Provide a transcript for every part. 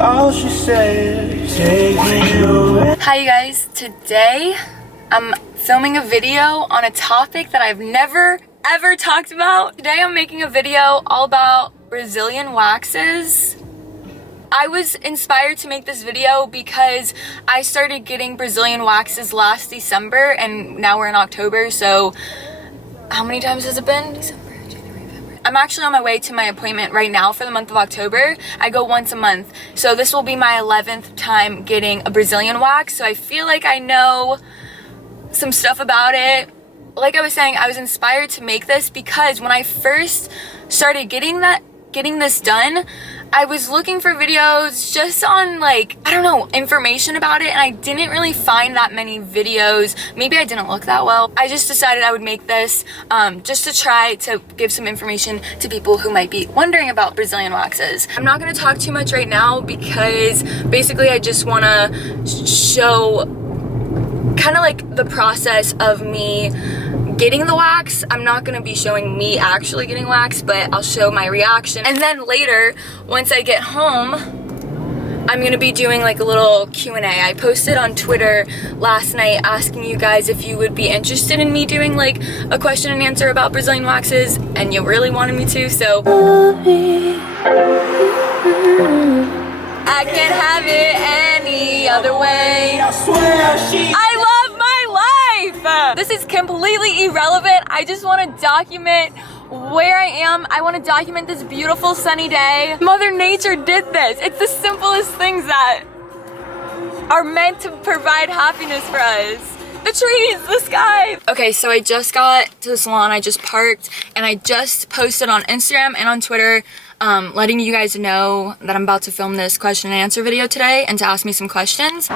All she said, take me away. Hi you guys, today I'm filming a video on a topic that I've never ever talked about. Today I'm making a video all about Brazilian waxes. I was inspired to make this video because I started getting Brazilian waxes last December and now we're in October, so how many times has it been? December, January, February. I'm actually on my way to my appointment right now for the month of October. I go once a month, so this will be my 11th time getting a Brazilian wax, so I feel like I know some stuff about it. Like I was saying, I was inspired to make this because when I first started getting this done, I was looking for videos just on, like, I don't know, information about it, and I didn't really find that many videos. Maybe I didn't look that well. I just decided I would make this just to try to give some information to people who might be wondering about Brazilian waxes. I'm not going to talk too much right now because basically I just want to show kind of like the process of me getting the wax. I'm not going to be showing me actually getting wax, but I'll show my reaction. And then later, once I get home, I'm going to be doing like a little Q&A. I posted on Twitter last night asking you guys if you would be interested in me doing like a question and answer about Brazilian waxes, and you really wanted me to, so I can't have it any other way. I love my life! This is completely irrelevant. I just want to document where I am. I want to document this beautiful sunny day. Mother Nature did this. It's the simplest things that are meant to provide happiness for us. The trees, the sky. Okay, so I just got to the salon. I just parked and I just posted on Instagram and on Twitter letting you guys know that I'm about to film this question and answer video today and to ask me some questions.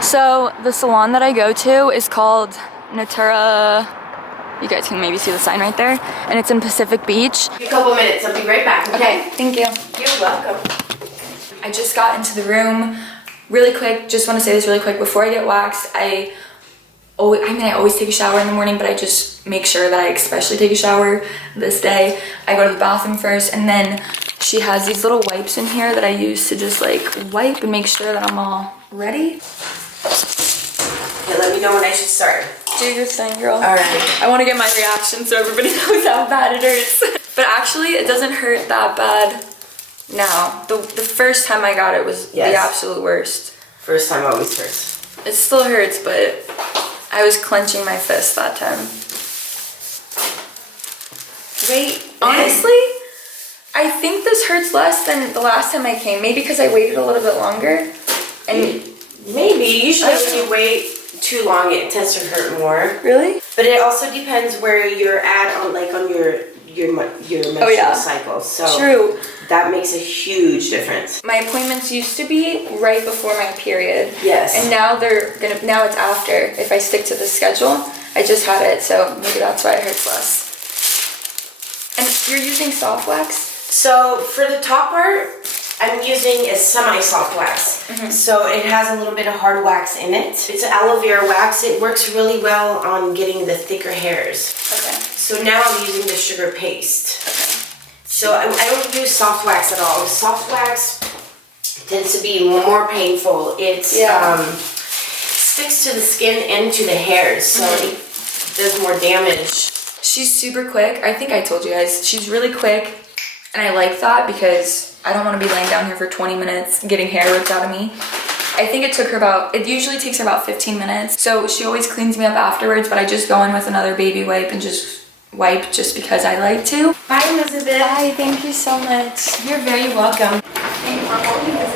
So the salon that I go to is called Natura. You guys can maybe see the sign right there, and it's in Pacific Beach. A couple minutes, I'll be right back. Okay, thank you. You're welcome. I just got into the room really quick. Just want to say this really quick before I get waxed. I always take a shower in the morning, but I just make sure that I especially take a shower this day. I go to the bathroom first, and then she has these little wipes in here that I use to just like wipe and make sure that I'm all ready. Okay, let me know when I should start. Do your thing, girl. All right. I want to get my reaction so everybody knows how bad it hurts. But actually, it doesn't hurt that bad now. The first time I got it was the absolute worst. First time always hurts. It still hurts, but I was clenching my fist that time. Wait, honestly, I think this hurts less than the last time I came. Maybe because I waited a little bit longer. And maybe. Usually when you wait too long, it tends to hurt more. Really? But it also depends where you're at on your menstrual cycle. So true. That makes a huge difference. My appointments used to be right before my period. Yes. And now now it's after. If I stick to the schedule, I just had it, so maybe that's why it hurts less. And you're using soft wax? So for the top part, I'm using a semi-soft wax. So it has a little bit of hard wax in it. It's an aloe vera wax. It works really well on getting the thicker hairs. Okay. So now I'm using the sugar paste. Okay. So I don't use soft wax at all. Soft wax tends to be more painful. It sticks to the skin and to the hairs, so it does more damage. She's super quick. I think I told you guys. She's really quick, and I like that because I don't want to be laying down here for 20 minutes getting hair ripped out of me. I think it usually takes her about 15 minutes. So she always cleans me up afterwards, but I just go in with another baby wipe and just wipe just because I like to. Bye, Elizabeth. Bye, thank you so much. You're very welcome. Thank you for holding this.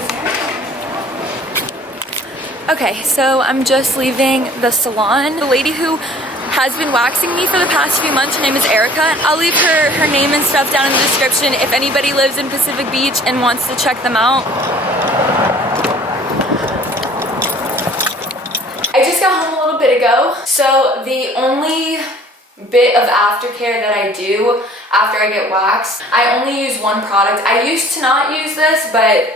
Okay, so I'm just leaving the salon. The lady who has been waxing me for the past few months, her name is Erica. I'll leave her name and stuff down in the description if anybody lives in Pacific Beach and wants to check them out. I just got home a little bit ago, so the only bit of aftercare that I do after I get waxed, I only use one product. I used to not use this, but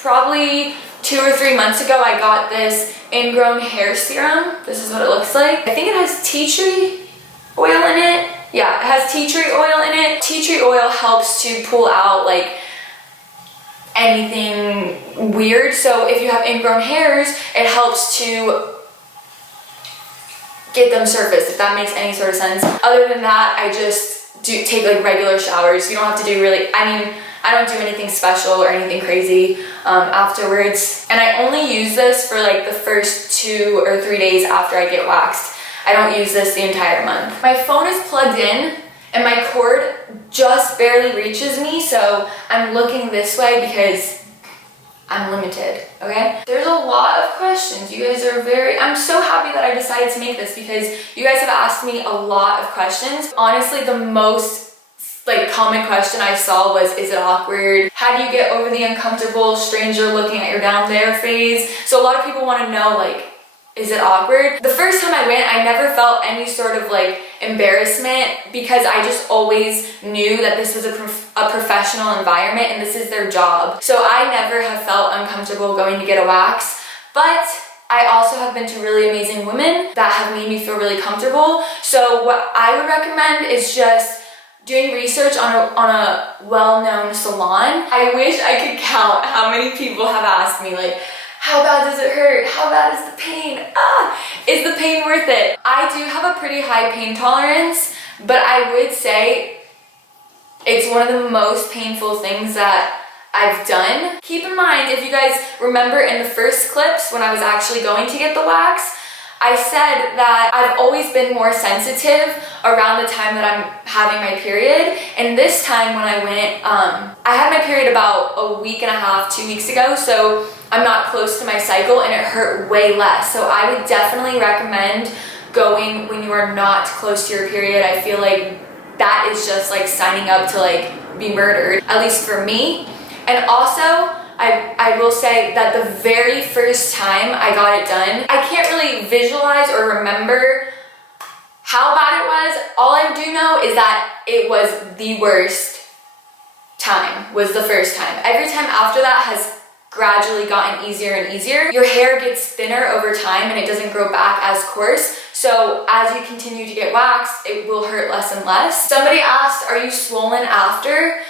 probably 2 or 3 months ago I got this Ingrown hair serum. This is what it looks like. I think it has tea tree oil in it. Yeah, it has tea tree oil in it. Tea tree oil helps to pull out like anything weird. So if you have ingrown hairs, it helps to get them surfaced, if that makes any sort of sense. Other than that, I just do take like regular showers. You don't have to do really, I don't do anything special or anything crazy afterwards. And I only use this for like the first 2 or 3 days after I get waxed. I don't use this the entire month. My phone is plugged in and my cord just barely reaches me, so I'm looking this way because I'm limited, okay? There's a lot of questions. You guys are I'm so happy that I decided to make this because you guys have asked me a lot of questions. Honestly, the most like common question I saw was, is it awkward? How do you get over the uncomfortable stranger looking at your down there phase? So a lot of people want to know, like, is it awkward? The first time I went, I never felt any sort of like embarrassment because I just always knew that this was a professional environment and this is their job. So I never have felt uncomfortable going to get a wax, but I also have been to really amazing women that have made me feel really comfortable. So what I would recommend is just doing research on a well-known salon. I wish I could count how many people have asked me, like, how bad does it hurt? How bad is the pain? Is the pain worth it? I do have a pretty high pain tolerance, but I would say it's one of the most painful things that I've done. Keep in mind, if you guys remember in the first clips when I was actually going to get the wax, I said that I've always been more sensitive around the time that I'm having my period. And this time when I went, I had my period about a week and a half, 2 weeks ago. So I'm not close to my cycle and it hurt way less. So I would definitely recommend going when you are not close to your period. I feel like that is just like signing up to like be murdered, at least for me. And also, I will say that the very first time I got it done, I can't really visualize or remember how bad it was. All I do know is that it was the worst time, was the first time. Every time after that has gradually gotten easier and easier. Your hair gets thinner over time and it doesn't grow back as coarse. So as you continue to get waxed, it will hurt less and less. Somebody asked, are you swollen after?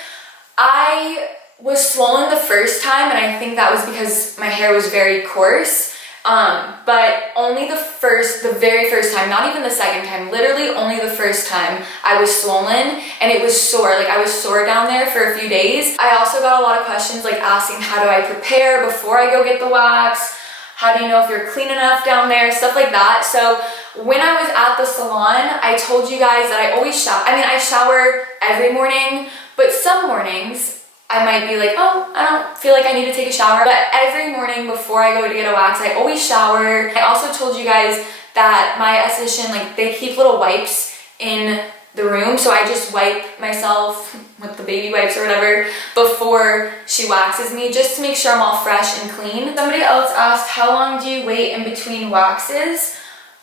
I was swollen the first time and I think that was because my hair was very coarse. But only the very first time, not even the second time, literally only the first time I was swollen and it was sore. Like I was sore down there for a few days. I also got a lot of questions like asking how do I prepare before I go get the wax? How do you know if you're clean enough down there? Stuff like that. So when I was at the salon, I told you guys that I always shower. I mean, I shower every morning, but some mornings I might be like, oh, I don't feel like I need to take a shower. But every morning before I go to get a wax, I always shower. I also told you guys that my esthetician, like they keep little wipes in the room. So I just wipe myself with the baby wipes or whatever before she waxes me, just to make sure I'm all fresh and clean. Somebody else asked, how long do you wait in between waxes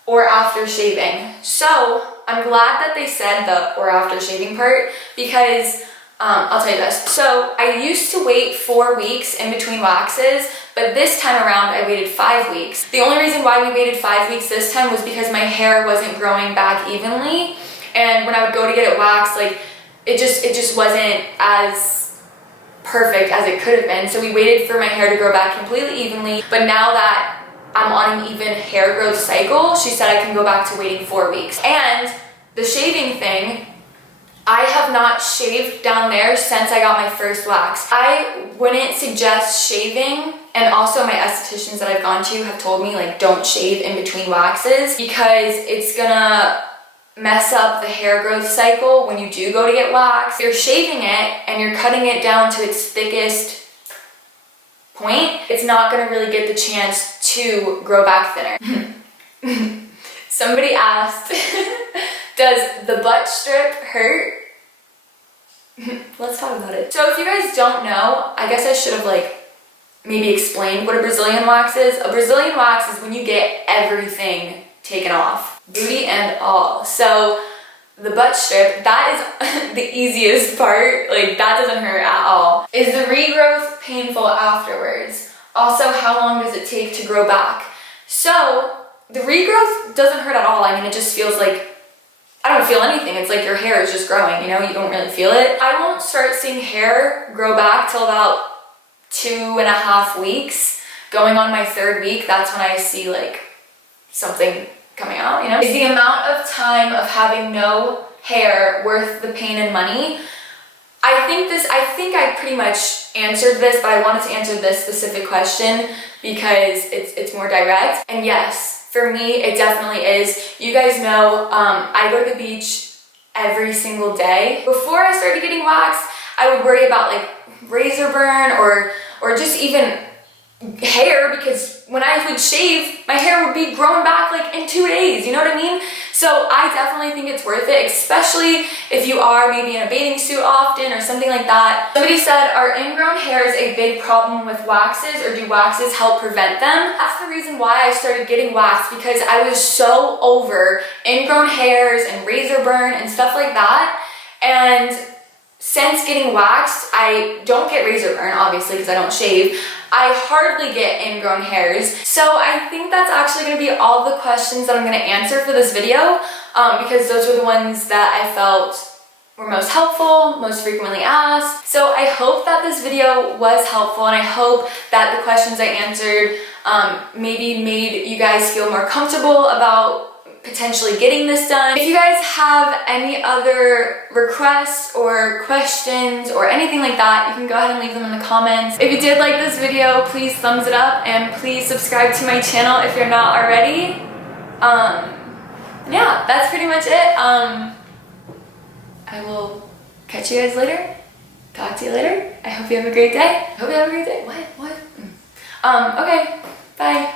or after shaving? So I'm glad that they said the or after shaving part because I'll tell you this. So I used to wait 4 weeks in between waxes, but this time around I waited 5 weeks. The only reason why we waited 5 weeks this time was because my hair wasn't growing back evenly. And when I would go to get it waxed, like it just wasn't as perfect as it could have been. So we waited for my hair to grow back completely evenly. But now that I'm on an even hair growth cycle, she said I can go back to waiting 4 weeks. And the shaving thing, I have not shaved down there since I got my first wax. I wouldn't suggest shaving, and also my estheticians that I've gone to have told me like don't shave in between waxes because it's gonna mess up the hair growth cycle when you do go to get waxed. If you're shaving it and you're cutting it down to its thickest point, it's not gonna really get the chance to grow back thinner. Somebody asked, does the butt strip hurt? Let's talk about it. So if you guys don't know, I guess I should have like maybe explained what a Brazilian wax is. A Brazilian wax is when you get everything taken off, booty and all. So the butt strip, that is the easiest part. Like that doesn't hurt at all. Is the regrowth painful afterwards? Also, how long does it take to grow back? So the regrowth doesn't hurt at all. I mean, it just feels like, I don't feel anything. It's like your hair is just growing, you know, you don't really feel it. I won't start seeing hair grow back till about 2.5 weeks, going on my 3rd week, that's when I see like something coming out, you know? Is the amount of time of having no hair worth the pain and money? I think I pretty much answered this, but I wanted to answer this specific question because it's more direct. And yes, for me, it definitely is. You guys know, I go to the beach every single day. Before I started getting waxed, I would worry about like razor burn or just even hair, because when I would shave, my hair would be growing back like in 2 days, you know what I mean? So I definitely think it's worth it, especially if you are maybe in a bathing suit often or something like that. Somebody said, are ingrown hairs a big problem with waxes, or do waxes help prevent them? That's the reason why I started getting waxed, because I was so over ingrown hairs and razor burn and stuff like that. And since getting waxed, I don't get razor burn, obviously, because I don't shave. I hardly get ingrown hairs. So I think that's actually going to be all the questions that I'm going to answer for this video, because those were the ones that I felt were most helpful, most frequently asked. So I hope that this video was helpful, and I hope that the questions I answered maybe made you guys feel more comfortable about potentially getting this done. If you guys have any other requests or questions or anything like that, you can go ahead and leave them in the comments. If you did like this video, please thumbs it up, and please subscribe to my channel if you're not already. Yeah, that's pretty much it. I will catch you guys later. Talk to you later. I hope you have a great day. I hope you have a great day. What? Okay, bye.